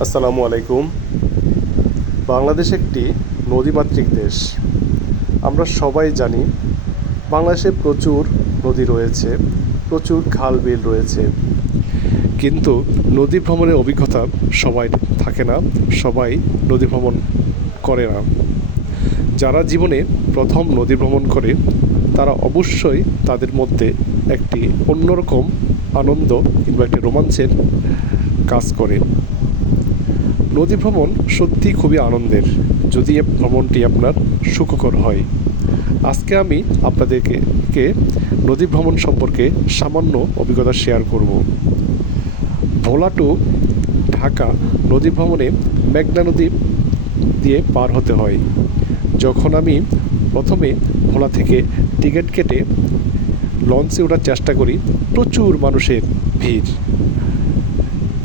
আসসালামু আলাইকুম। বাংলাদেশ একটি নদীমাতৃক দেশ। আমরা সবাই জানি, বাংলাদেশে প্রচুর নদী রয়েছে, প্রচুর খাল বিল রয়েছে। কিন্তু নদী ভ্রমণের অভিজ্ঞতা সবাই থাকে না, সবাই নদী ভ্রমণ করে না। যারা জীবনে প্রথম নদী ভ্রমণ করে, তারা অবশ্যই তাদের মধ্যে একটি অন্যরকম আনন্দ কিংবা একটি রোমাঞ্চের কাজ করে। নদী ভ্রমণ সত্যি খুবই আনন্দের, যদি ভ্রমণটি আপনার সুখকর হয়। আজকে আমি আপনাদেরকে নদী ভ্রমণ সম্পর্কে সামান্য অভিজ্ঞতা শেয়ার করব। ভোলা টু ঢাকা নদী ভ্রমণে মেঘনা নদী দিয়ে পার হতে হয়। যখন আমি প্রথমে ভোলা থেকে টিকিট কেটে লঞ্চে ওঠার চেষ্টা করি, প্রচুর মানুষের ভিড়।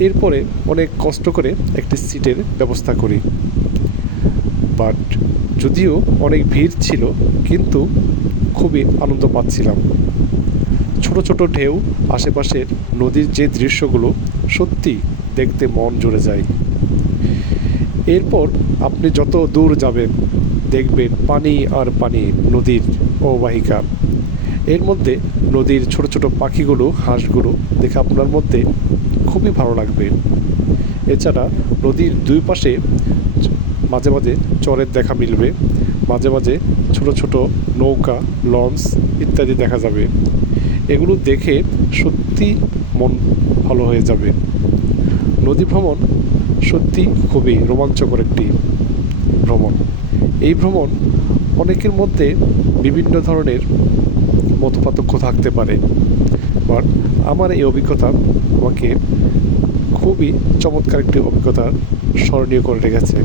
এরপরে অনেক কষ্ট করে একটি সিটের ব্যবস্থা করি। বাট যদিও অনেক ভিড় ছিল, কিন্তু খুবই আনন্দ পাচ্ছিলাম। ছোট ছোট ঢেউ, আশেপাশের নদীর যে দৃশ্যগুলো সত্যি দেখতে মন জুড়ে যায়। এরপর আপনি যত দূর যাবেন, দেখবেন পানি আর পানি, নদীর অববাহিকা। এর মধ্যে নদীর ছোট ছোট পাখিগুলো, হাঁসগুলো দেখে আপনার মধ্যে খুবই ভালো লাগবে। এছাড়া নদীর দুই পাশে মাঝে মাঝে চরের দেখা মিলবে। মাঝে মাঝে ছোট ছোট নৌকা, লঞ্চ ইত্যাদি দেখা যাবে। এগুলো দেখে সত্যি মন ভালো হয়ে যাবে। নদী ভ্রমণ সত্যি খুবই রোমাঞ্চকর একটি ভ্রমণ। এই ভ্রমণ অনেকের মধ্যে বিভিন্ন ধরনের মতপার্থক্য থাকতে পারে। বাট আমার এই অভিজ্ঞতা আমাকে খুবই চমৎকার একটি অভিজ্ঞতা স্মরণীয় করে রেখেছে।